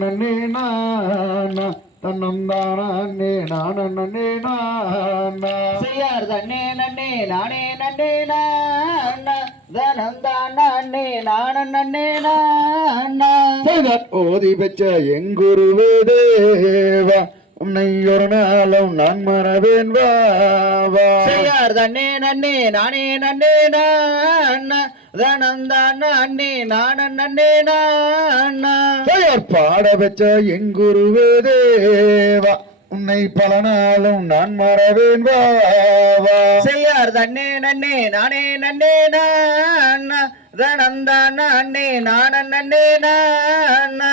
நன்னே நானா தன்னம் தானே நானே நானா செய்யார் தன்னே நன்னே நானே நன்னே நானா தனம் தானே நானே நானா ஓதி பெற்ற எங்குருவே தேவா உன்னை ஒரு நாளும் நான் மறவேன் வா செய்யார் தன்னே நன்னே நானே நன்னே நானா தனம் தானே நானே நானா பாட பெற்ற எங்குருவே தேவா உன்னை பல நாளும் நான் மறவேன் வா செய்யார் தன்னே நன்னே நானே நன்னே நானா தனம் தானே நானே நானா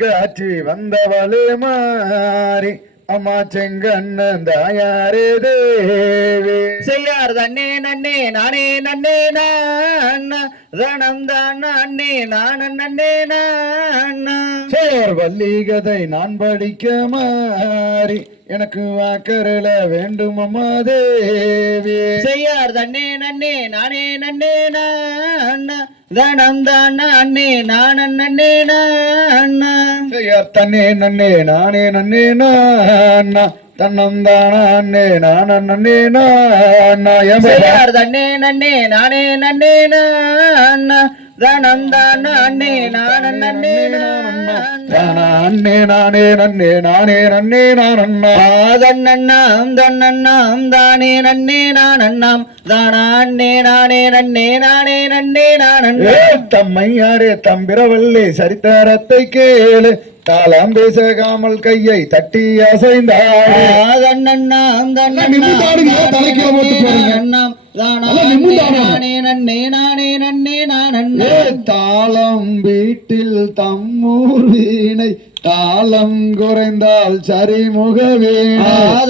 காட்சி வந்தவளே மாறி அம்மா செங்கண்ணன் தாயாரே தேவி செய்யார் தன்னே நன்னே நானே நன்னே நானா தனம் தானே நானே நானா சேர் வள்ளிகதை நான் படிக்க மாறி எனக்கு வாக்கரல வேண்டும் அம்மா தேவி செய்யார் தன்னே நன்னே நானே நன்னே நானா தனம் தானே நானே நானா செய்யார் தன்னே நன்னே நானே நன்னே நானா தன்னம் தானே நானே நானா செய்யார் தன்னே நன்னே நானே நன்னே நானா தனம் தானே நானே நானே நானே நன்னே நானே நன்னே நானண்ணா தன்னண்ணாம் தன்னண்ணாம் தானே நன்னே நானண்ணாம் தானே நானே நன்னே நானே நன்னே நானண்ணா தம்மையாரே தம்பிரவல்லி சரித்திரத்தை கேளு தாளம் பேசகாமல் கையை தட்டி அசைந்தாள் தன்னண்ணாம் தாளம் வீட்டில் தம்மூர் வீணை தாளம் குறைந்தால் சரிமுகவே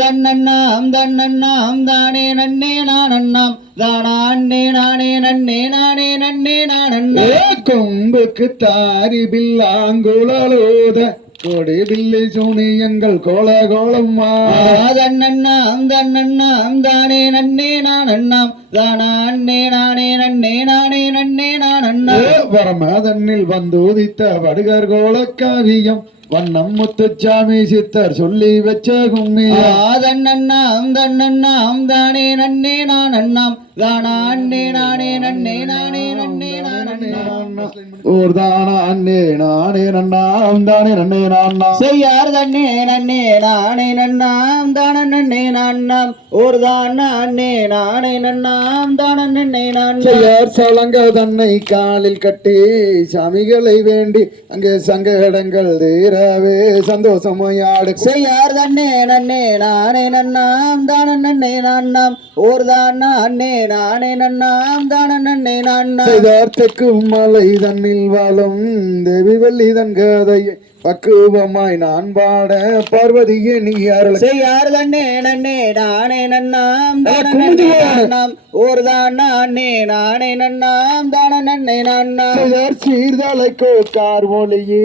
தன்னண்ணாம் தன்னண்ணாம் தானே நன்னே நானண்ணாம் தானே நானே நன்னே நானே நன்னே நானண்ணா கொம்புக்கு தாரி பில்லாங்குழலோத கொடி பில்லி சூனியங்கள் கோல கோலம்மா தன்னண்ணாம் தன்னண்ணாம் தானே நன்னே நானண்ணாம் தானே நானே நன்னே நானே நன்னே நானண்ணா வரமதன்னில் வந்துதித்த வடுகர் கோல காவியம் வண்ணம் முத்துச்சாமி சித்தர் சொல்லி வச்ச கும்மி தன்னண்ணாம் தன்னண்ணாம் தானே நன்னே நானண்ணாம் தானே நானே நன்னே நானே நன்னே நானண்ணா ஓர் தானா அண்ணே நானே நன்னாம் தானே நன்னே நான்னா செய்யார் தன்னே நன்னே நானே நன்னாம் தான நன்னே நான்னாம் ஓர் தான அண்ணே நானே நன்னாம் தான நன்னே நான் செய்யார் சலங்க தன்னை காலில் கட்டி சாமிகளை வேண்டி அங்கே சங்கடங்கள் தீரவே சந்தோஷமையாடு செய்யார் தன்னே நன்னே நானே நன்னாம் தான நன்னே நான்னாம் ஓர் தான அண்ணே நானே நன்னாம் தான நன்னே நான்னா செய்தார்த்தக்கு மலை தன்னில் வாழும் தேவி வள்ளி தன் கதையை பக்குவமாய் நான் பாட பார்வதியே நீ அருள் செய்யார் தன்னே நன்னே நானே நன்னாம் தான நன்னே நான்னாம் ஓர் தான அண்ணே நானே நன்னாம் தான நன்னே நான்னா சீர்தலைக்கோ கார் மொழியே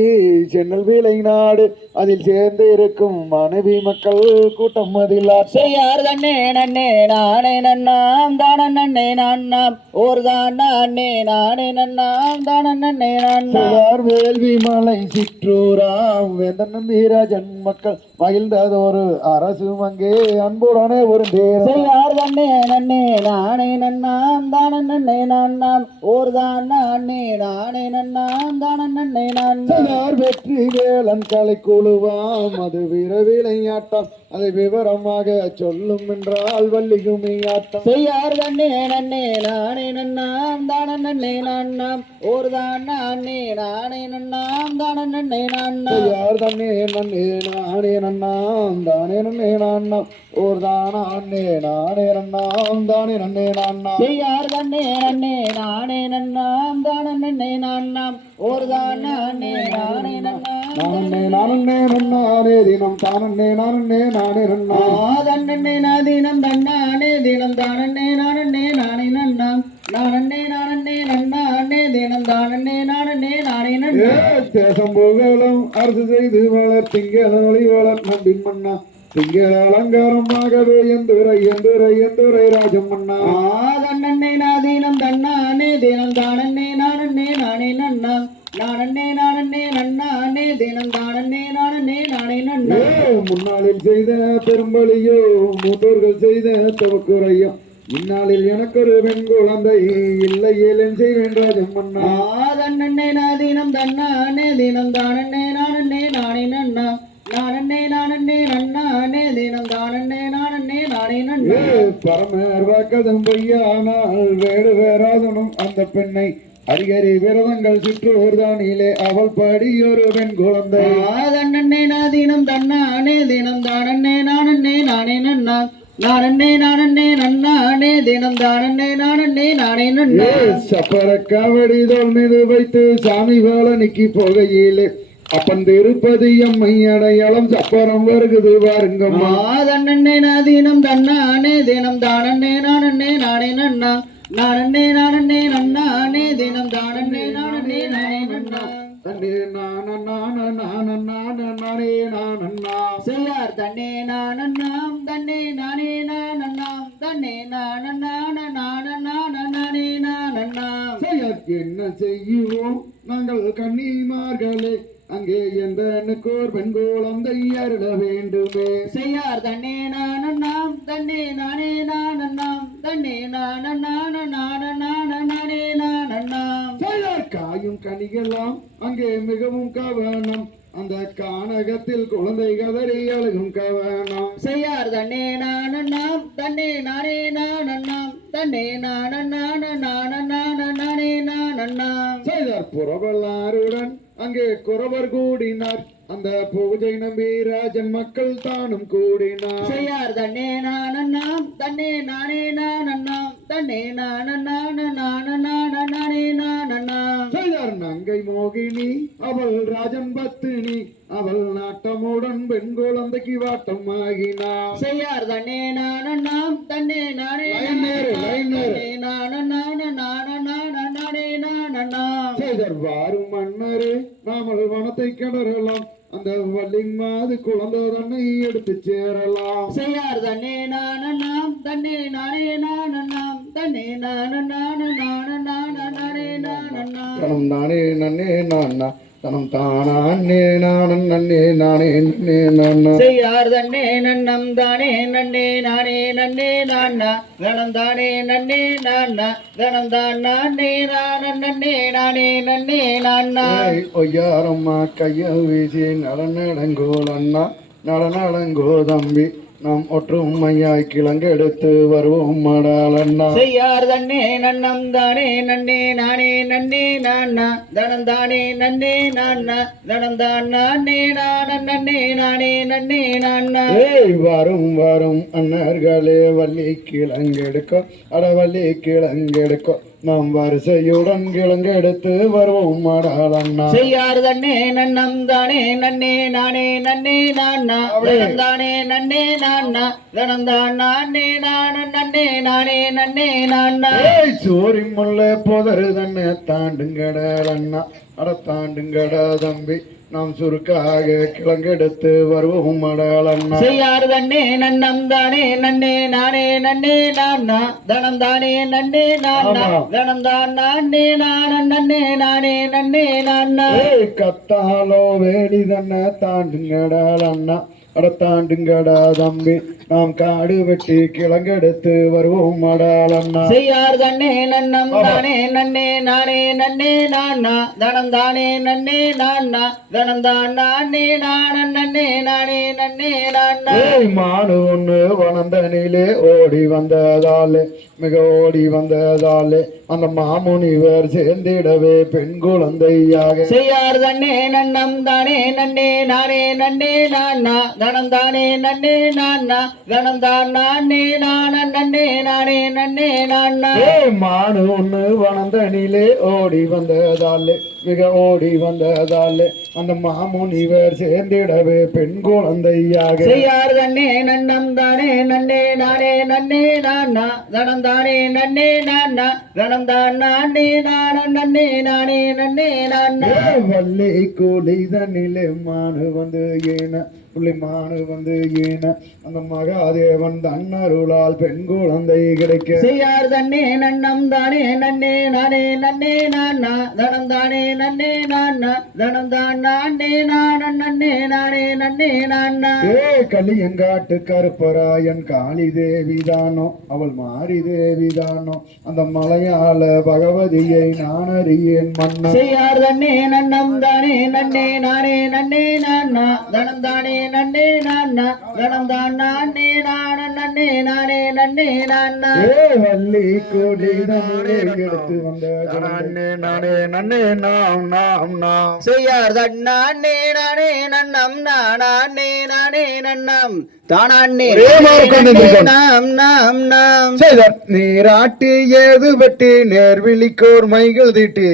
சென்னல் வேலை நாடு அதில் சேர்ந்து இருக்கும் மனைவி மக்கள் கூட்டம் அதில் செய்யார் தன்னே நன்னே நானே நன்னாம் தான நன்னே நான்னாம் ஓர் தான அண்ணே நானே நன்னாம் தான நன்னே நான்னா வேள்வி மலை சிற்றூராம் வேந்தன் வீராஜன் மக்கள் மகிழ்ந்ததொரு அரசு அங்கே அன்புடனே ஒரு செய்யார் தன்னே நன்னே நானே நன்னாம் தான நன்னே நான்னாம் ஓர் தான அண்ணே நானே நன்னாம் தான நன்னே நான்னார் வெற்றி வேலன் கலை குழுவாம் அது வீர விளையாட்டம் அதை விவரமாக சொல்லும் என்றால் வள்ளி கும்மியாட்டம் செய்யார் தன்னே நன்னே நானே நன்னாம் தான நன்னே நான்னாம் ஓர் தான அண்ணே நானே நன்னாம் தான நன்னே நான்னாம் செய்யார் தன்னே நன்னே நானே நன்னாம் தானே நன்னே நான்னாம் ஓர் தான அண்ணே நானே நன்னாம் தானே நன்னே நான்னாம் செய்யார் தன்னே நன்னே நானே நன்னாம் தான நன்னே நான்னாம் ஓர் தான அண்ணே நானே நானே நன்னானே தினம் தானே நானே நானே நன்னா தன்னே நாதீனம் தன்னானே தினம் தானே நானே நானே நன்னாம் நானே நானே நன்னானே தினம் தானே நானே நானே நன்னா தேசம் புகழும் அரசு செய்து வளர் திங்கள ஒளி வளர் நம்பின் மன்னா திங்கள அலங்காரமாகவே எந்துரை ராஜம் மன்னா தன்னே நாதீனம் தன்னானே தினம் தானே நானே நானே நன்னாம் நானே நானே நன்னானே தினம் தானே நானே நானே நன்னா முன்னாளில் செய்த பெரும்பலியோ மூத்தோர்கள் செய்த தவக்குறையோ இந்நாளில் எனக்கொரு பெண் குழந்தை இல்லை ஏலன் செய்வேன் ராஜம்மன்னா தன்னே நாதீனம் தன்னானே தினம் தானே நானே நானே நன்னா நானே நானே நன்னானே தினம் தானே நானே நானே நன்னா பரமர் வாக்கதும் பொய்யானால் வேடு வேறாதனும் அந்த பெண்ணை அடிகரி விரதங்கள் சிற்றூர் தானிலே அவள் படி ஒரு பெண் குழந்தை தன்னே நாதீனம் தன்னானே தினம் தானே நானே நானே நன்னா நானே நானே நன்னானே தினம் தானே நானே நானே நன்னா சப்பர காவடி தோல் மீது வைத்து சாமி வேலனிக்கு போகையிலே அப்பன் திருப்பதி அம்மை அடையாளம் சப்பரம் வருகுது பாருங்கம்மா தன்னே நாதீனம் தன்னானே தினம் தானே நானே நானே நன்னா நானே நானே நன்னானே தினம் தானே நானே நானே நன்னா தன்னே நானே நானண்ணா செய்யார் தன்னே நானண்ணாம் தன்னே நானே நானண்ணாம் தன்னே நானண்ணான நானே நானண்ணாம் என்ன செய்வோம் நாங்கள் கன்னிமார்களே அங்கே எந்த கோர் பெண் குழந்தை அருள வேண்டுமே செய்யார் தன்னே நானண்ணாம் தன்னே நானே நானண்ணாம் தன்னே நானண்ணான நானே நானண்ணாம் காயும் கனிகளாம் அங்கே மிகவும் கவனம் அந்த கானகத்தில் குழந்தை கதறி அழுகும் கவனம் செய்யார் தன்னே நானண்ணாம் தன்னே நானே நானண்ணாம் தன்னே நானண்ணான நானே நானண்ணாம் செய்தார் புறவல்லாருடன் அங்கே குறவர் கூடினார் அந்த பூஜை நம்பி ராஜன் மக்கள் தானும் கூடினார் செய்யார் தன்னே நானண்ணாம் தன்னே நானே நானண்ணாம் தன்னே நானண்ணான நானே நானண்ணாம் செய்தார் நங்கை மோகினி அவள் ராஜன் பத்தினி அவள் நாட்டமுடன் பெண் குழந்தைக்கு வாட்டம் ஆகினார் செய்யார் தன்னே நானண்ணாம் தன்னே நானே நானண்ணான நானே நானண்ணாம் செய்தார் வாரும் மன்னரே நாமல் வனத்தை கிடறலாம் அந்த வள்ளி மாது குழந்தை தன்னை எடுத்து சேரலாம் செய்யார் தன்னே நானண்ணாம் தன்னே நானே நானண்ணாம் தன்னே நானண்ணான நானே நானண்ணாம் தனம் நானே நன்னே நானா தனம் தானே நானே நானே நன்னே நானா செய்யார் தன்னே நன்னம் தானே நன்னே நானே நன்னே நானா கணம் தானே நன்னே நானா கணம் தான் நானே நன்னே நானே நன்னே நானா ஒய்யாரம்மா கைய வீசி நடநடங்கோல் அண்ணா நடநடங்கோ தம்பி நாம் ஒற்றுமையாய் கிழங்கெடுத்து வருவோம் மடாலண்ணா செய்யார் தன்னே நன்னம் தானே நன்னே நானே நன்னே நானா தனம் தானே நன்னே நானா தனம் தான் நானே நன்னே நானே நன்னே நானா வரும் வரும் அண்ணர்களே வள்ளி கிழங்கெடுக்கோ வள்ளி கிழங்கெடுக்கோ நாம் வரிசையுடன் கிழங்கெடுத்து வருவோம் மடாலண்ணா செய்யார் தன்னே நன்னம் தானே நன்னே நானே நன்னே நானா தனம் தானே நன்னே நானா தனம் தான் நானே நன்னே நானே நன்னே நானா சோரி முல்லை போதரு தன்னை தாண்டுங்கடா தாண்டுங்கடா தம்பி நாம் சுருக்காக கிழங்கெடுத்து வருவோம் மடாலண்ணா செய்யார் தன்னே நன்னம் தானே நன்னே நானே நன்னே நானா தனம் தானே நன்னே நானா தனம் தான் நானே நன்னே நானே நானா கத்தாலோ வேடி தன்னை தாண்டுங்கடாலண்ணா தாண்டுங்கடா தம்பி நாம் காடு வெட்டி கிழங்கெடுத்து வருவோம் மடாலண்ணா செய்யார் தன்னே நன்னம் தானே நன்னே நானே நன்னே நானா தனம் தானே நன்னே நானா தனம் தான் நானே நன்னே நன்னே நானா மானு ஒண்ணு வனந்தனிலே ஓடி வந்ததாலே மிக ஓடி வந்ததாலே அந்த மாமுனிவர் சேர்ந்திடவே பெண் குழந்தையாக செய்யார் தன்னே நன்னம் தானே நன்னே நானே நன்னே நானா தனம் தானே நன்னே நானா தனம் தான் நானே நன்னே நன்னே நானா மானு ஒண்ணு வனந்தனிலே ஓடி வந்ததாலே மிக ஓடி வந்ததாலே அந்த மாமுனிவர் சேர்ந்திடவே பெண் குழந்தையாக செய்யார் தன்னே நன்னம் தானே நன்னே நானே நன்னே நானா தனம் தானே நன்னே நானா தனம் தான் நானே நன்னே நன்னே நானா வள்ளி கூலி தன்னிலே மானு வந்து ஏன புள்ளிமானு வந்து ஏன அந்த மகாதேவன் தன்னருளால் பெண் குழந்தை கிடைக்க செய்யார் தன்னே நன்னம் தானே நன்னே நானே நன்னே நானா தனம் தானே நன்னே நானா தனம் தான் நானே நானன் நன்னே நானே நன்னே நானா களியங்காட்டு கருப்பராயன் காளி தேவிதானோ அவள் மாரி தேவிதானோ அந்த மலையாள பகவதியை நான் அறியேன் மன்னா செய்யார் தன்னே நன்னம் தானே நன்னே நானே நன்னே நானா தனம் தானே நன்னே நானா தனம் தான் நானே நானன் நன்னே நானே நன்னே நானா வள்ளி கோடி எடுத்து வந்த நானே நன்னே நாம் செய்யார் தன்னானே நானே நன்னம் நானே நானே நன்னம் தானே நாம் நாம் நாம் நீராட்டி ஏது வெட்டி நேர்விழிக்கோர் மைகள் தீட்டி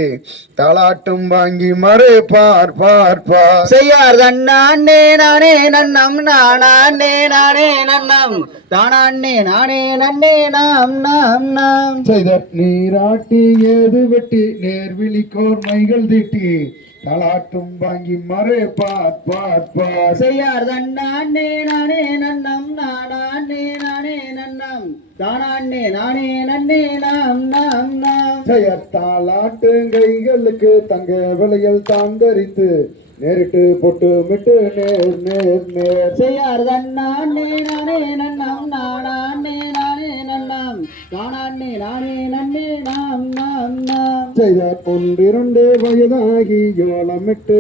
தலாட்டும் வாங்கி மறு பார் பார் பார் செய்யார் தன்னானே நானே நன்னம் நானே நானே நன்னம் தானே நானே நன்னே நாம் நாம் நாம் செய்தார் நீராட்டி ஏது வெட்டி நேர்விழிக்கோர் மைகள் தீட்டி தலாட்டும் வாங்கி மறு பார் பார் பார் செய்யார் தன்னானே நானே நன்னம் நானே நானே நன்னம் தானே நானே நன்னே நாம் நாம் நாம் செயற்தாலாட்டு கைகளுக்கு தங்க விலையில் தான் தரித்து நேரிட்டு பொட்டு மிட்டு நேர் நேர் நேர் செய்யார் தன்னானே நானே நன்னம் நானே நானே நன்னம் தானே நானே நன்னே நாம் நாம் நாம் செய்தார் 12 வயதாகி யோலமிட்டு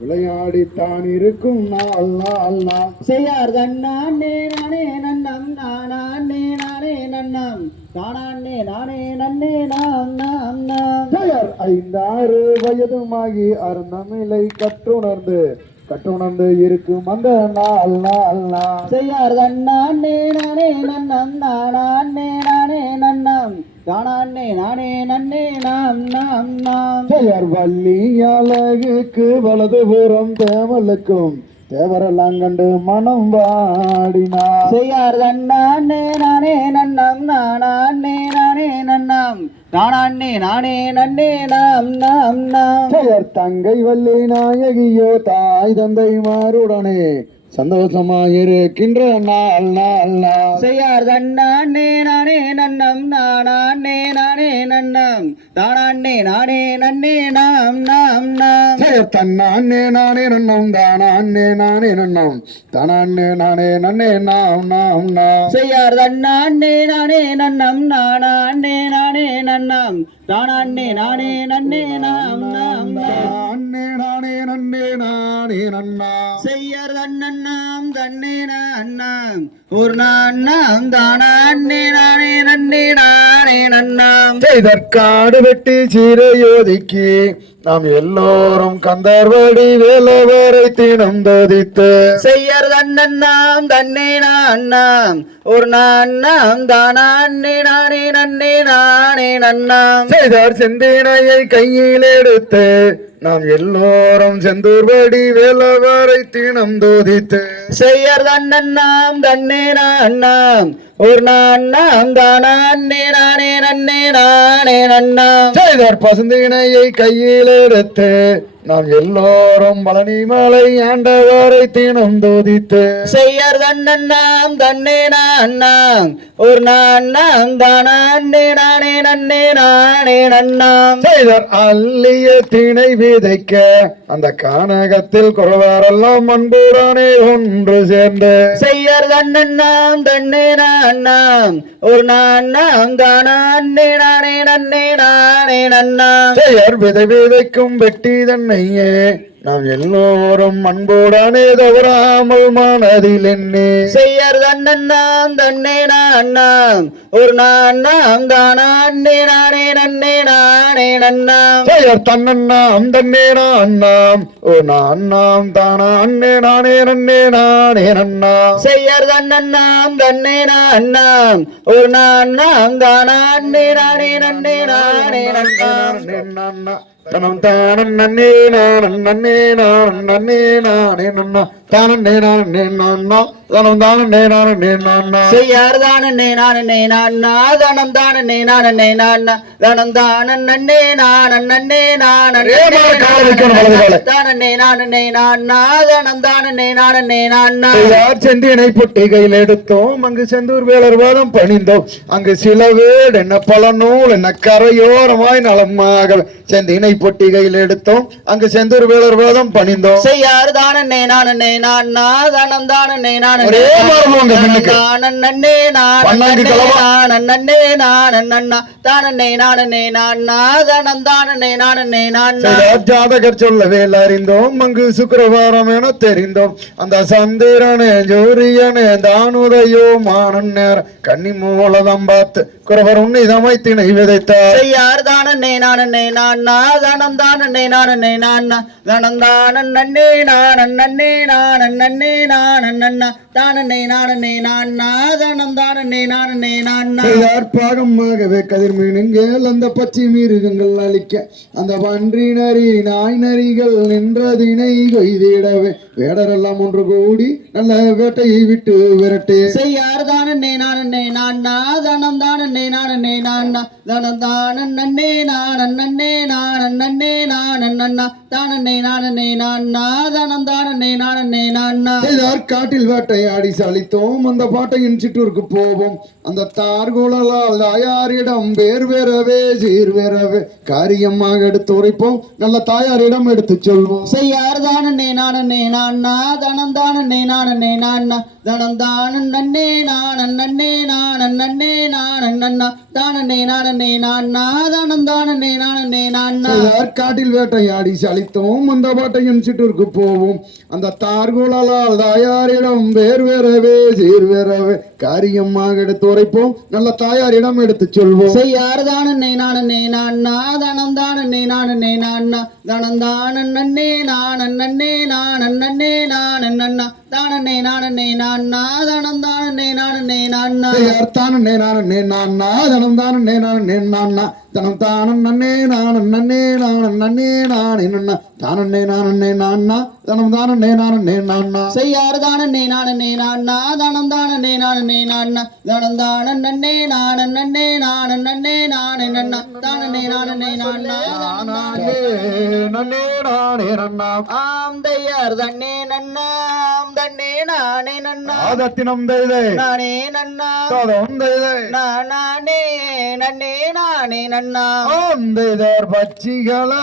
விளையாடி தான் இருக்கும் நாள் நாள் நாள் செய்யார் தன்னானே நானே நன்னம் நானே நானே நன்னம் தானே நானே நன்னே நாம் நாம் நாம் செய்யார் 5-6 வயதுமாகி அருந்தமிழை கற்றுணர்ந்து இருக்கும் அந்த நாள் நாள் நாள் செய்யார் தன்னானே நானே நன்னம் நானே நானே நன்னம் தானே நானே நன்னே நாம் நாம் நாம் செய்யார் வள்ளி அழகுக்கு வலதுபுறம் தேவலுக்கும் தேவரெல்லாம் கண்டு மனம் வாடினார் செய்யார் தன்னானே நானே நன்னம் நானே நானே நன்னம் தானே நானே நன்னே நாம் நாம் நாம் செய்யார் தங்கை வள்ளி நாயகியோ தாய் தந்தை மாருடனே சந்தோஷமாயிருக்கின்ற நாள் நாள் நாள் செய்யார் தன்னானே நானே நன்னம் நானே நானே நன்னம் தானே நானே நன்னே நாம் நாம் நாம் தன்னானே நானே நன்னம் தானே நானே நன்னம் தானே நானே நன்னே நாம் நாம் நாம் செய்யார் தன்னானே நானே நன்னம் நானே நானே நன்னம் தானே நானே நன்னே நாம் நாம் நாம் நானே நன்னே நானே நன்னா செய்யார் தன்னன்னாம் தன்னே நான்னாம் ஒரு நாம் தானே நானே நன்னே நானே நன்னாம் செய்தற்காடு வெட்டி சீரையோதிக்கு நாம் எல்லோரும் கந்தர்வடி வேலவரை தினம் தோதித்து செய்யர் தன்னன்னாம் தன்னே நான்னாம் ஒரு நாம் தானே நானே நன்னே நானே நன்னாம் செய்தார் செந்தினையை கையில் எடுத்து நாம் எல்லோரும் செந்தூர்வடி வேலவரை தினம் தோதித்து செய்யர் தன்னன்னாம் தன்னே நான்னாம் ஒரு நாம் தானே நானே நன்னே நானே நன்னாம் செய்தார் பசுந்தினையை கையில் எடுத்து நாம் எல்லோரும் பழனி மலை ஆண்டவரை தினம் தோதித்து செய்யர் தன்னன்னாம் தன்னே நான்னாம் ஒரு நாம் தானே நானே நன்னே நானே நன்னாம் செய்தார் அள்ளிய திணை விதைக்க அந்த கானகத்தில் குறவாரெல்லாம் அன்புடனே ஒன்று சேர்ந்து செய்யர் தன்னன்னாம் தன்னே நான்னாம் ஒரு நாம் தானே நானே நன்னே நானே நன்னாம் செய்யர் விதைக்கும் வெட்டி தன்னையே நாம் எல்லோரும் அன்புடனே தவறாமல் மனதில் எண்ணே செய்யர் தன்னன்னாம் தன்னே நான்னாம் ஒரு நாம் தானே நானே நன்னே நானே நன்னாம் செய்யர் தன்னன்னாம் தன்னே நான்னாம் ஓ நாம் தானே நானே நன்னே நானே நன்னாம் செய்யர் தன்னன்னாம் தன்னே நான்னாம் ஒரு நாம் தானே நானே நன்னே நானே நன்னாம் தனம் தானம் நன்னே நானே நானே நானே நானே நன்னா தானே நானே நானா தனம் தானே நானே நானா செய்யார் தானே நானே நானா தனம் தானே நானே நானா தனம் தானே நானே தானே நானே நானா தனம் தானே நானே நானா செந்தினை பொட்டி கையில் எடுத்தோம் அங்கு செந்தூர் வேலர் வாதம் பணிந்தோம் அங்கு சில வேடு என்ன பல நூல் என்ன கரையோரமாய் நலமாக செந்தினை பொட்டி கையில் எடுத்தோம் அங்கு செந்தூர் வேலர் வாதம் பணிந்தோம் செய்யார் தானே நானே நானா தனம் தானே ஒரே மாறுவாங்க பின்னுக்கு. ஜாதகர் சொல்லவே அறிந்தோம் அங்கு சுக்கிரவாரம் என தெரிந்தோம் அந்த சந்திரனே ஜோரியனே தானுதையோ மானன் நேரம் கன்னி மூலதம் பார்த்து குறவர் உன்னிதமை திணை விதைத்தார் செய்யார் தானே நானே நானா தனம் தானே நானே நானா தனம் தானே நானே நானே தானே நானே நானா தனம் தானே நானே நானா பாகமாகவே கதிர் மீனுங்கள் அந்த பச்சை மிருகங்கள் அழிக்க அந்த பன்றி நரி நாய் நரிகள் நின்றதினை கொய்திடவே வேடரெல்லாம் ஒன்று கூடி நல்ல வேட்டையை விட்டு விரட்டே செய்யார் தானே நானே நானா தனம் தானே நானே நானா தனம் தானே நானே தானே நானே நானா தனம் தானே நானே நானா காட்டில் வேட்டையாடி சலித்தோம் அந்த பாட்டையின் சிற்றூருக்கு போவோம் அந்த தார்குழலால் தாயாரிடம் பேர் பெறவே சீர் பெறவே காரியமாக எடுத்து உரைப்போம் நல்ல தாயாரிடம் எடுத்து சொல்வோம் செய்யார் தானே நானே நானா தனம் தானே நானே நானா தனம் தானே நானே தானே நானே நானா தனம் தானே நானே நானா காட்டில் வேட்டையாடி சலித்தோம் அந்த பாட்டையின் சிற்றூருக்கு போவோம் அந்த தார்குழலால் தாயாரிடம் பேர் பெறவே சீர் பெறவே காரியமாக எடுத்து உரைப்போம் நல்ல தாயாரிடம் எடுத்து சொல்வோம் செய்யார் தானே நானே நானா தனம் தானே நானே நானா தனம் தானே தானே நானே நானா தனம் தானே நானா தானே நானே நானா தனம் தானே நானே நானா தனம் தானம் நன்னே நானே நானே தானே நானே நானா தனம் தானே நானா செய்யார் தானே நானே நானா தனம் தானே நானே நானா தனம் தானே நானே தானே நானே நானா நன்னே நானே நன்னா ஆம் தையார் தன்னே நன்னாம் தன்னே நானே நன்னா ஆதத்தினம் தைதை நானே நன்னா ததம் தைதை நானே நன்னே நானே நன்னா ஆம் தைதர் பட்சிகளா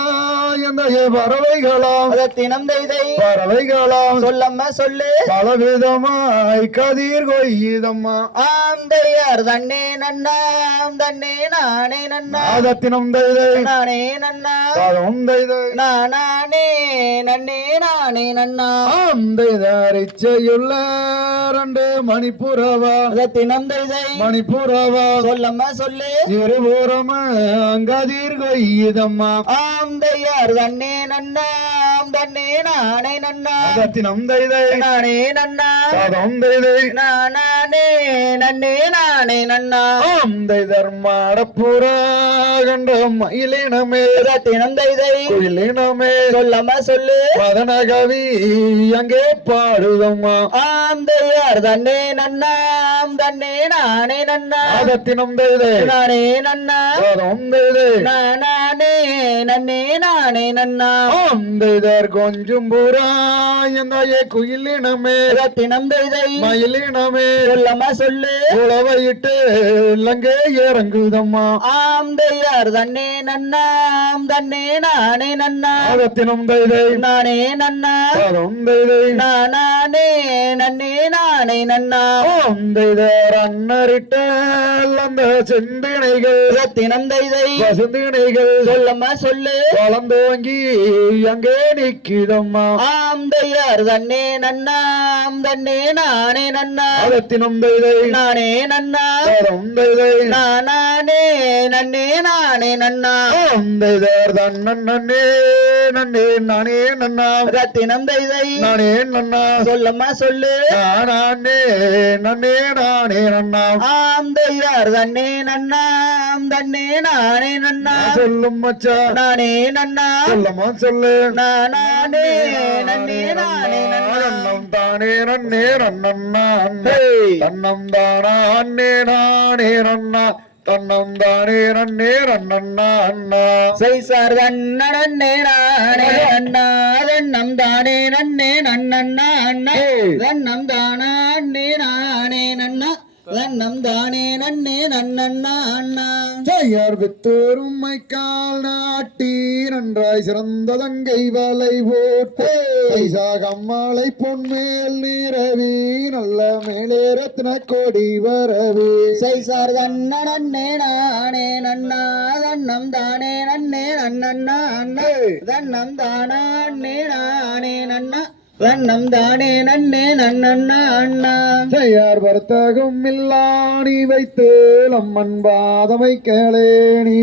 எந்த பறவைகளாம் அதத்தினம் தைதை பறவைகளாம் சொல்லம்மா சொல்லு பலவிதமாய் கதிர் கொய்யுதம்மா ஆம் தையார் தன்னே நன்னாம் தன்னே நானே நன்னா ஆதத்தினம் தைதை நானே நன்னா ததம் தைதை நானே நன்னே நானே நன்னா ஆம் தைதர் இச்சையுள்ள ரெண்டு மணிப்புறவா அதத்தினம் தைதை மணிப்புறவா சொல்லம்மா சொல்லு இருபுறம கதிர் கொய்யுதம்மா ஆம் தையார் தன்னே நன்னாம் தன்னே நானே நன்னா ஆதத்தினம் தைதை நானே நன்னா ததம் தைதை நானே நன்னே நானே நன்னா ஆம் தைதர் மாடப்புற கண்ட மயிலினமே அதத்தினம் தைதை குயிலினமே சொல்லம்மா சொல்லு மதனகவி அங்கே பாடுதம்மா ஆம் தையார் தன்னே நன்னாம் தன்னே நானே நன்னா ஆதத்தினம் தைதை நானே நன்னா ததம் தைதை நானே நன்னே நானே நன்னா ஆம் தைதர் கொஞ்சம் புறா எந்தாயே குயிலினமே அதத்தினம் தைதை மயிலினமே சொல்லம்மா சொல்லு உழவையிட்டு இலங்கே இறங்குதம்மா ஆம் தையார் தன்னே நன்னாம் தன்னே நானே நன்னா ஆதத்தினம் தைதை நானே நன்னா ததம் தைதை நானே நன்னே நானே நன்னா ஆம் தைதர் அன்னரிட்ட அந்த செந்தினைகள் அதத்தினம் தைதை வசந்தினைகள் சொல்லம்மா சொல்லு வளர்ந்தோங்கி அங்கே நிற்கிதம்மா ஆம் தையார் தன்னே நன்னாம் தன்னே நானே நன்னா ஆதத்தினம் தைதை நானே நன்னா ததம் தைதை நானே நன்னே நானே நன்னா ஆம் தைதர் தன்னன் நன்னே நன்னே நானே நன்னா ரத்தினம் தைதை நானே நன்னா சொல்லம்மா சொல்லு நானே நன்னே நானே நன்னா ஆம் தையார் தன்னே நன்னாம் தன்னே நானே நன்னா சொல்லும் மச்சா நானே நன்னா சொல்லமா சொல்லு நானே நன்னே நானே நன்னா தன்னம் தானே நன்னே நன்னண்ணா அண்ணே ஹே. தன்னம் தானா அண்ணே நானே நன்னா தன்னம் தானே நன்னே நன்னண்ணா அண்ணா சைசார் தன்ன நன்னே நானே நன்னா தன்னம் தானே நன்னே நன்னண்ணா அண்ணா தன்னம் தானா அண்ணே நானே நன்னா தன்னம் தானே நன்னே நன்னண்ணா அண்ணா ஜெயர் வித்தோரும் மைக்கால் நாட்டி நன்றாய் சிறந்த தங்கை வலை போட்டு கம்மாளை பொன்மேல் நிறவி நல்ல மேலே ரத்ன கொடி வரவி சைசார் தன்ன நன்னே நானே நன்னா தன்னம் தானே நன்னே நன்னண்ணா அண்ணா தன்னம் தானா அண்ணே நானே நன்னா தன்னம் தானே நன்னே நன்னண்ணா அண்ணா ஜெயர் வர்த்தகம் இல்லாணி வைத்து அம்மன் பாதமை கேளேணி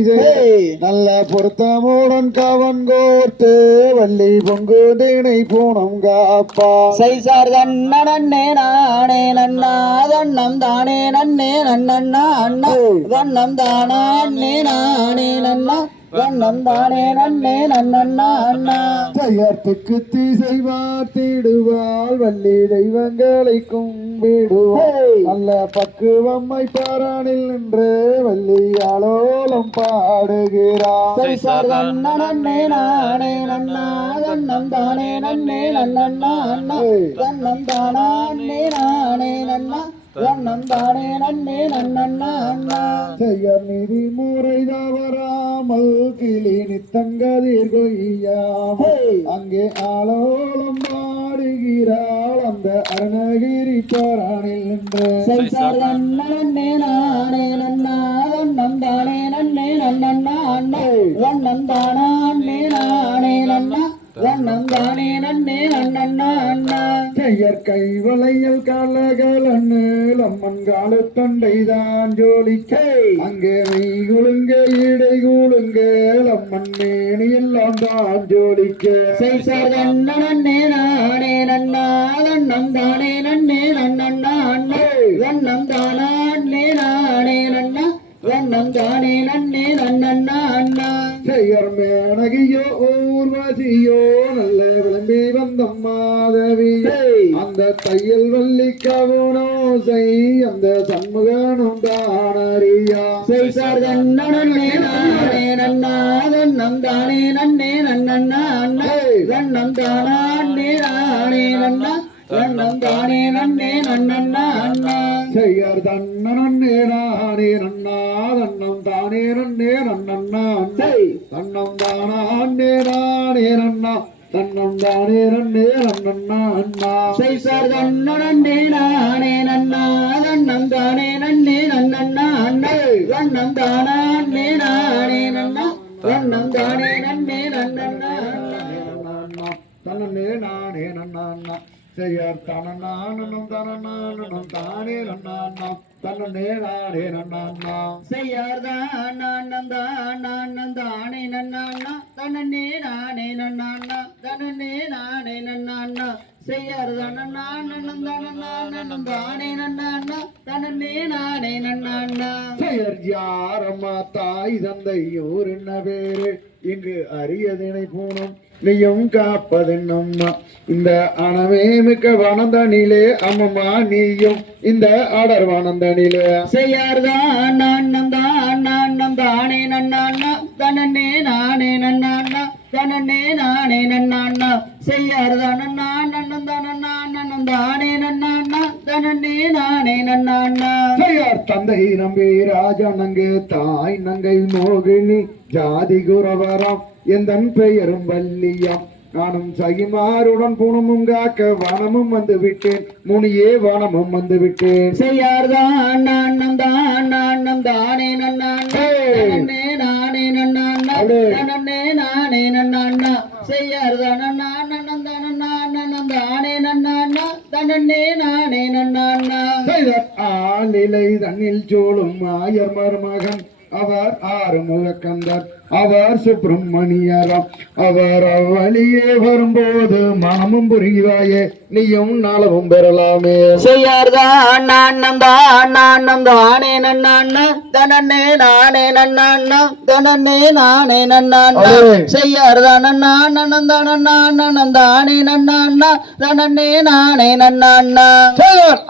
நல்ல பொருத்தமுடன் கவன் கோர்த்து வள்ளி பொங்கு தேனை பூனம் காப்பா சைசார் தன்ன நன்னே நானே நன்னா தன்னம் தானே நன்னே நன்னண்ணா அண்ணா தன்னம் தானா அண்ணே நானே நன்னா தன்னம் தானே நன்னே நன்னண்ணா அண்ணா ஜெயத்துக்கு தீசை வார்த்திடுவாள் வள்ளி தெய்வங்களை கும்பிடுவாள் நல்ல பக்குவம்மை பாராணில் நின்று வள்ளி ஆலோலம் பாடுகிறாள் சைசார் தன்ன நன்னே நானே நன்னா தன்னம் தானே நன்னே நன்னண்ணா அண்ணா தன்னம் தானா அண்ணே நானே நன்னா தன்னம் தானே நன்னே நன்னண்ணா அண்ணா ஜெயர் நிதி முறை தவறாமல் கிளி நித்தங்கதிர் கொய்யாம் அங்கே ஆலோலம் பாடுகிறாள் அந்த அருணகிரி பாராணில் நின்று சைசார் தன்ன நன்னே நானே நன்னா தன்னம் தானே நன்னே நன்னண்ணா அண்ணா தன்னம் தானா அண்ணே நானே நன்னா தன்னம் தானே நன்னே நன்னண்ணா அண்ணா ஜெயர் கைவளையல் காலகலன்னு அம்மன் கால தொண்டை தான் ஜோலிக்க அங்கே மெய் குழுங்க இடை குழுங்க அம்மன் மேனி எல்லாம் தான் ஜோலிக்க சைசார் தன்ன நன்னே நானே நன்னா தன்னம் தானே நன்னே நன்னண்ணா அண்ணா தன்னம் தானா அண்ணே நானே நன்னா தன்னம் தானே நன்னே நன்னண்ணா அண்ணா ஜெயர் மேனகியோ ஊர்வசியோ நல்ல விளம்பி வந்த மாதவி அந்த தையல் வள்ளி கவுனோ செய் அந்த சண்முகனும் தானறியா சைசார் தன்ன நன்னே நானே நன்னா தன்னம் தானே நன்னே நன்னண்ணா அண்ணா தன்னம் தானா அண்ணே நானே நன்னா தன்னம் தானே நன்னே நன்னண்ணா அண்ணா ஜெயர் தன்ன நன்னே நானே நன்னா தன்னம் தானே நன்னே நன்னண்ணா தன்னம் தானா அண்ணே நானே நன்னா தன்னம் தானே நன்னே நன்னண்ணா அண்ணா சைசார் தன்ன நன்னே நானே நன்னா தன்னம் தானே நன்னே நன்னண்ணா அண்ணா தன்னம் தானா அண்ணே நானே நன்னா தன்னம் தானே நன்னே நன்னண்ணா அண்ணா தன்னே நானே நன்னா ஜெயர் தனநானனம் தனநானனம் தானே நன்னா தன்னே நானே நன்னா செய்யார் தானே நன்னா தன்னே நானே நன்னா தன்னே நானே நன்னா செய்யார் தானே நன்னா தன்னே நானே நன்னா ஜெயர் யாரம்மா தாய் தந்தையோர் என்ன பேரு இங்கு அரியதினை பூனம் நீயும் காப்பதென்னம்மா இந்த அணவே மிக்க வனந்தனிலே அம்மம்மா நீயும் இந்த ஆடர் வனந்தனிலே செய்யார் தானே நன்னா தன்னே நானே நன்னா தன்னே நானே நன்னா செய்யார் தானே நன்னா தன்னே நானே நன்னா ஜெயர் தந்தை நம்பி ராஜா நங்கு தாய் நங்கை மோகினி ஜாதி குரவரம் எந்தன் பெயரும் வள்ளியாம் நானும் சகிமாருடன் பூணமும் காக்க வனமும் வந்து விட்டேன் முனியே வனமும் வந்து விட்டேன் செய்யார் தானே நன்னா தன்னே நானே நன்னா தன்னே நானே நன்னா செய்யார் தானே நன்னா தன்னே நானே நன்னா செய்தார் ஆளிலை தன்னில் சோழும் ஆயர் மருமகன் அவர் ஆறுமுக கந்தர் அவர் சுப்பிரமணியராம். அவர் அவ்வழியே வரும்போது மனமும் புரிவாயே நீயும் நலவும் பெறலாமே. செய்யார்தான் நானம் தானே நன்னாண்ணா தனனே நானே நன்னாண்ணா தனனே நானே நன்னாண்ணா செய்யார்தான் நானே நன்னாண்ணா தனனே நானே நன்னாண்ணா.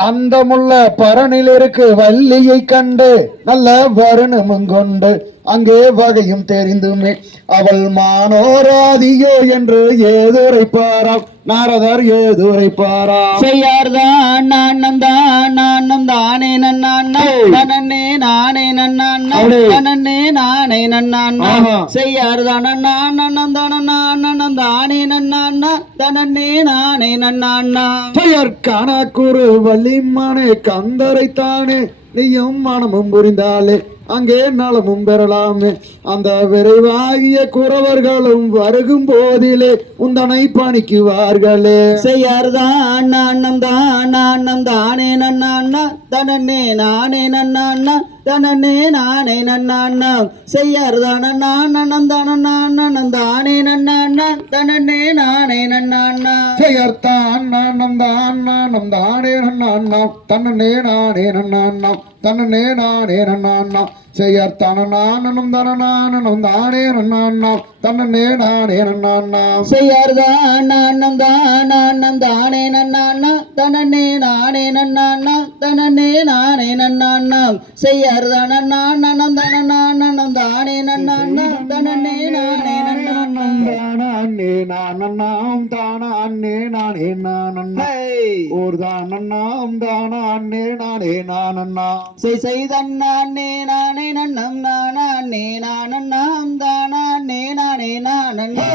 அந்த முள்ள பரனில் இருக்கு வள்ளியை கண்டு நல்ல வருணமும் கொண்டு அங்கே வகையும் தெரிந்துமே அவள் மானோராதியோ என்று ஏதுரைப்பாராம் நாரதர் ஏதுரைப்பாராம். செய்யார்தான் நானம் தானே நன்னாண்ணா தனனே நானே நன்னாண்ணா தனனே நானே நன்னாண்ணா செய்யார்தான் நானம் தானே நன்னாண்ணா தனனே நானே நன்னாண்ணா. பெயர்கான குரு வள்ளிமானே கந்தரைத்தானே நீயும் மனமும் புரிந்தாலே அங்கே நலமும் பெறலாமே. அந்த விரைவாகிய குறவர்களும் வருகும் போதிலே உந்தனை பணிக்குவார்களே. செய்யார்தான் நானம் தானே நன்னாண்ணா தனனே நானே நன்னாண்ணா தனனே நானே நன்னாண்ணா செய்யார்தான் நானம் தானே நன்னாண்ணா தனனே நானே நன்னாண்ணா. செய்யத்தான் நானம் தானே நன்னாண்ணா தன்னே நானே நன்னாண்ணா தன்னே நானே நன்னாண்ணா செய்யத்தான நானனம் தானே நன்னாண்ணா தன்னே நானே நன்னாண்ணா. செய்யார்தான் நானம் தானே நன்னாண்ணா தனனே நானே நன்னாண்ணா தனனே நானே நன்னாண்ணா செய்யார்தான் நானம் தானே நன்னாண்ணா தனனே நானே நன்னாண்ணா. தானே நானண்ணாம் தானே நானே நானண்ணா ஒரு தானண்ணாம் தானே நானே நானண்ணா. செய்தன்னானே நானே நன்னம் நானே நானண்ணாம் தானே நானே நானண்ணா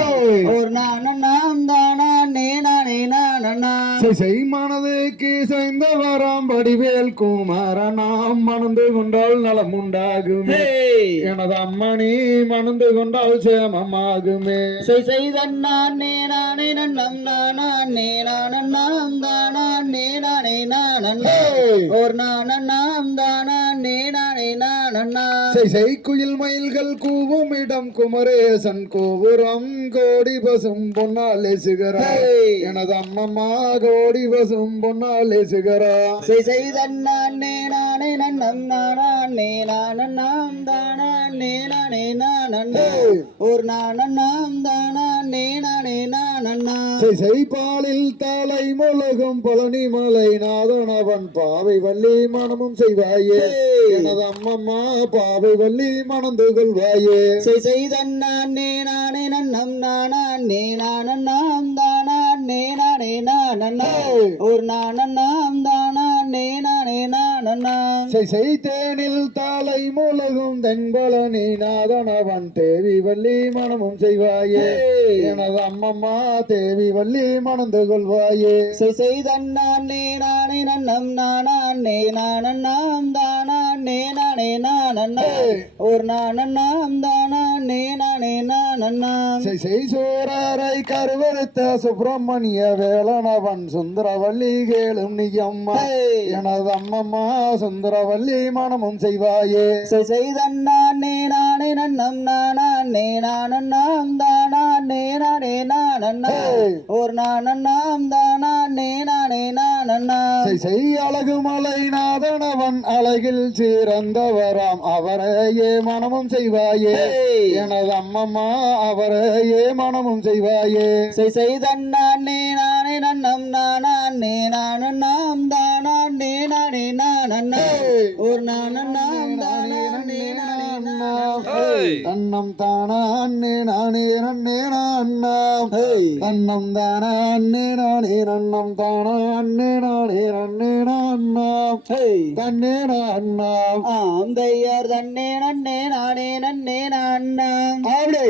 ஒரு நானண்ணாம் தானே நானே நானண்ணா. செய் மனதுக்கு செய்தவராம் வடிவேல் குமாரனாம் மணந்து கொண்டால் நலம் உண்டாகுமே எனது அம்மணி மணந்து கொண்டால் சேமமாகுமே. செய்தன்னானே நானே நன்னம் நானே நானண்ணாம் தானே நானே நானண்ணா ஒரு நானண்ணாம் தானே நானே நானண்ணா. செய் குயில் மயில்கள் கூவும் இடம் குமரேசன் கோபுரம் கோடி பசும் பொன்னாலே சிகரா எனது அம்மம்மா கோடி பசும் பொன்னாலே சிகரா. செய்தன்னானே நானே நன்னம் நானே நானண்ணாம் தானே நானே நானண்ணா ஒரு நானண்ணாம் தானே நானே நானண்ணா. செய் பாலில் தலை முலகும் பழனி மலை நாதனவன் பாவை வள்ளி மனமும் செய்வாயே எனது அம்மம்மா பாவை வள்ளி மணந்து கொள்வாயே. செய்தன்னானே நானே நன்னம் நானே நானண்ணாம் தானே நானே நானண்ணா ஒரு நானண்ணாம் தானே நானே நானண்ணா. செய் தேனில் தலை முலகும் தென்பழனி நாதனவன் தேவி வள்ளி மனமும் செய்வாயே எனது அம்மம்மா தேவி வள்ளி மணந்து கொள்வாயே. செய்தன்னானே நானே நன்னம் நானே நானண்ணாம் தானே நானே நானண்ணா ஒரு நானண்ணாம் தானே நானே நானண்ணா. செய் சோரரை கருவறுத்த சுப்பிரமணிய வேலனவன் சுந்தரவள்ளி கேளும் நீயம்மா எனது அம்மம்மா சுந்தரவள்ளி மனமும் செய்வாயே. செய்தன்னானே நானே நன்னம் நானே நானண்ணாம் தானே நானே நானண்ணா ஒரு நானண்ணாம் தானே நானே நானண்ணா. செய் அழகு மலை நாதனவன் அழகில் சிறந்தவராம் அவரையே மனமும் செய்வாயே எனது அம்மம்மா அவரையே மனமும் செய்வாயே. செய்தன்னானே நானே நன்னம் நானே நானண்ணாம் தானே நானே நானண்ணா ஒரு நானண்ணாம் தானே நானே தன்னம் தானே நானே நன்னே நான்னாம் தன்னம் தானே நானே நன்னம் தானே நானே நன்னே நான்னாம் தன்னே நான்னாம். தையர் தன்னே நன்னே நானே நன்னே நான்னாம்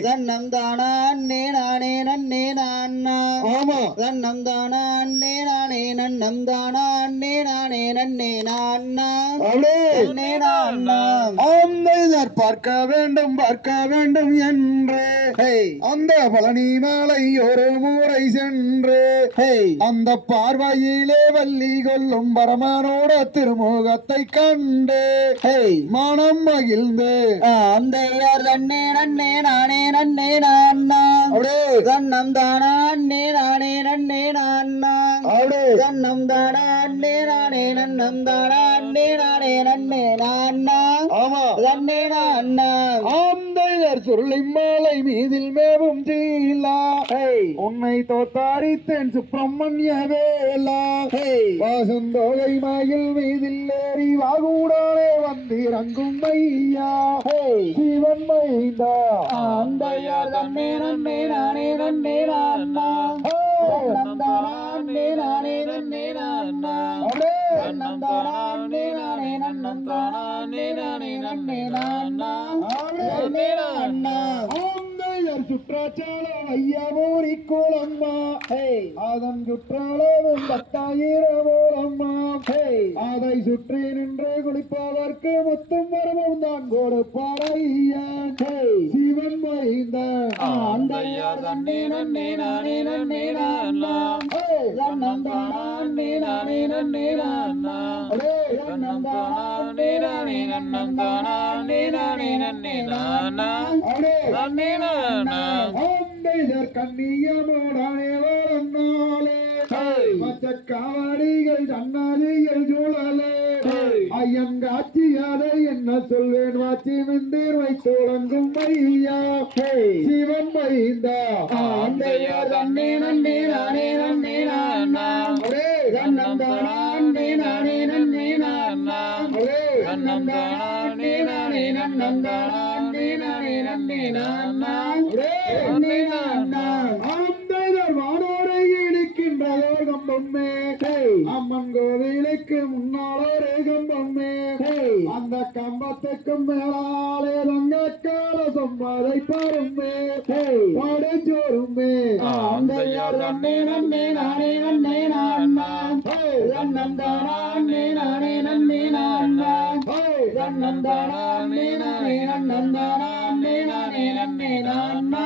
தன்னம் தானே நானே நன்னே நான்னாம் ஆமா தன்னம் தானே நானே நன்னம் தானே நானே நன்னே நான்னாம் நன்னே நான்னாம். பார்க்க வேண்டும் என்று அந்த பழனி மலை ஒரு முறை சென்று அந்த பார்வையிலே வள்ளி கொள்ளும் பரமனோட திருமுகத்தை கண்டு மனம் மகிழ்ந்து அந்த நன்னே நன்னே நானே நன்னே நான்னா தன்னம் தானா அண்ணே நானே நன்னே நான்னா தன்னம் தானா அண்ணே நானே நன்னம் தானா அண்ணே நானே நன்னே நான்னா தன்னே நான்னா ஆந்தையர் சுருளி மாலை மீதில் மேவும் ஜீலா உன்னை தோத்தாரித்தேன் சுப்பிரமணிய வேலா வாசந்தோகை மயில் மீதில் ஏறி வாகூடானே வந்திறங்கும் மையா சிவன் மைந்தா ஆந்தையர் தன்னே நன்னே நானே நன்னே நான்னா தன்னம் தானா அண்ணே நானே நன்னே நான்னா தன்னம் தானா அண்ணே நானே நன்னம் தானா அண்ணே நானே நன்னே நான்னா நன்னே நான்னா ஆந்தையர் சுற்றாச்சாலம் ஐயமூரி கோலம்மா அதன் சுற்றாலும் 10,000 ஓலம்மா அதை சுற்றி நின்று குளிப்பதற்கு முத்தும் வரமும் தான் கொடுப்பாரையா சிவன் மைந்த ஆந்தையர் தன்னே நன்னே நானே நன்னே நான்னா தன்னம் தானா அண்ணே நானே நன்னே நான்னா தன்னம் தானா அண்ணே நானே நன்னம் தானா அண்ணே நானே நன்னே நான்னா நன்னே நான்னா ஆந்தையர் கண்ணியமோடானே வரநாளே மச்சக்காவடிகள் சன்னதிகள் சூழலே ஐயன் காட்சியாதை என்ன சொல்வேன் வாச்சி மிந்தீர் வைத்தோழங்கும் மையா சிவன் மைந்தா ஆந்தையர் தன்னே நன்னே நானே நன்னே நான்னா தன்னம் தானா அண்ணே நானே நன்னே நான்னா தன்னம் தானா அண்ணே நானே நன்னம் தானா அண்ணே நானே நன்னே நான்னா நன்னே நான்னா ஆந்தையர் வானோரை இடிக்கின்றதோ கம்பம்மே அம்மன் கோவிலுக்கு முன்னாலே கம்பம்மே அந்த கம்பத்துக்கும் மேலாலே ரங்கக்கால சம்பாதை பாருமே பாடச்சோருமே ஆந்தையர் தன்னே நன்னே நானே நன்னே நான்னா தன்னம் தானா அண்ணே நானே நன்னே நான்னா தன்னம் தானா அண்ணே நானே நன்னம் தானா அண்ணே நானே நன்னே நான்னா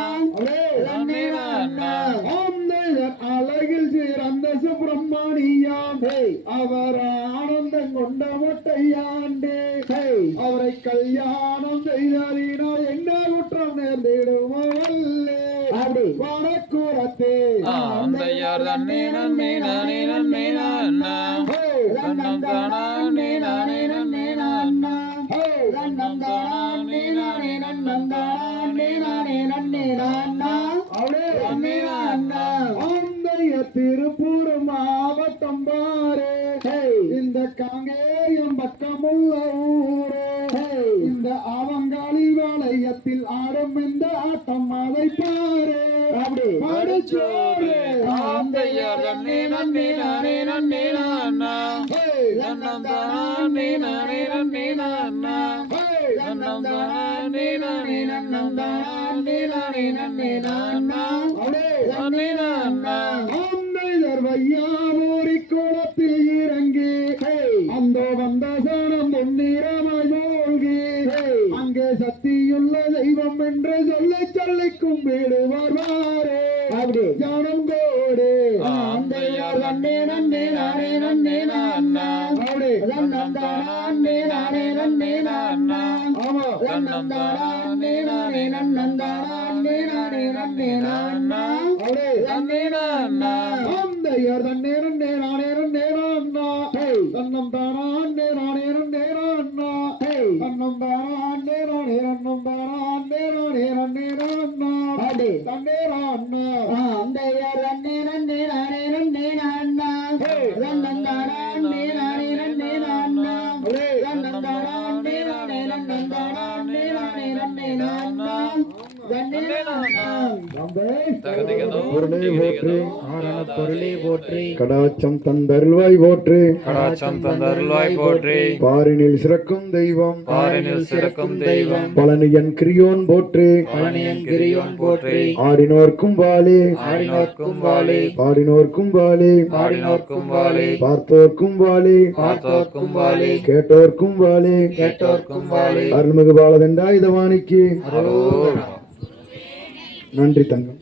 நன்னே நான்னா ஆந்தையர் அழகில் சிறந்த சுப்பிரமணியாம் அவர் ஆனந்தம் கொண்ட மொட்டையாண்டே அவரை கல்யாணம் செய்தாரினால் என்ன குற்றம் நேர்ந்திடுமோ வல்லே வடக்கூறத்தே ஆந்தையர் தன்னே நன்னே நானே நன்னே நான்னா தன்னம் தானா அண்ணே நானே நன்னே நான்னா தன்னம் தானா அண்ணே நானே நன்னம் தானா அண்ணே நானே நன்னே நான்னா நன்னே நான்னா ஆந்தையர் திருப்பூர் மாவட்டம் பாரு இந்த காங்கேயம் பக்கமுள்ள ஊரே இந்த அவங்காளி வளையத்தில் ஆடும் இந்த ஆட்டம் அதை பாரு படிச்சோரு ஆந்தையர் தன்னே நன்னே நானே நன்னே நான்னா தன்னம் தானா அண்ணே நானே நன்னே நான்னா தன்னம் தானா அண்ணே நானே நன்னம் தானா அண்ணே நானே நன்னே நான்னா நன்னே நான்னா ஆந்தையர் வையாமூரி கோலத்தில் இறங்கி அந்த வந்த சனம் பொன்னிறமாய் மூழ்கி அங்கே சக்தியுள்ள தெய்வம் என்று சொல்லி கும்பிடுவார் வாரே ஜானம் கோடு ஆந்தையர் தன்னே நன்னே நானே நன்னே நான்னா தன்னம் தானா அண்ணே நானே நன்னே நான்னா தன்னம் தானா அண்ணே நானே நன்னம் தானா அண்ணே நானே நன்னே நான்னா நன்னே நான்னா ஆந்தையர் தன்னே நன்னே நானே நன்னே நான்னா தன்னம் தானா அண்ணே நானே நன்னே நான்னா தன்னம் தானா அண்ணே நானே நன்னம் தானா அண்ணே நானே நன்னே நான்னா தன்னே நான்னா ஆந்தையர் தன்னே நன்னே நானே நன்னே நான்னா தன்னம் தானா அண்ணே நானே நன்னே நான்னா தன்னம் தானா அண்ணே நானே நன்னம் தானா அண்ணே நானே நன்னே நான்னா நன்னே நான்னா பொருளே போற்றி ஆரண பொருளே போற்றி கடாச்சம் தந்தருள்வாய் போற்றி கடாச்சம் தந்தருள்வாய் போற்றி பாரினில் சிறக்கும் தெய்வம் பாரினில் சிறக்கும் தெய்வம் பழனியன் கிரியோன் போற்றி பழனியன் கிரியோன் போற்றி ஆடினோர்க்கும் வாழே ஆடினோர்க்கும் வாழே பாடினோர்க்கும் வாழே பாடினோர்க்கும் வாழே பார்த்தோர்க்கும் வாழே பார்த்தோர்க்கும் வாழே கேட்டோர்க்கும் வாழே கேட்டோர்க்கும் வாழே அருள்மிகு பாலதண்டாயுதவாணிக்கு அரோகரா. நன்றி தங்கம்.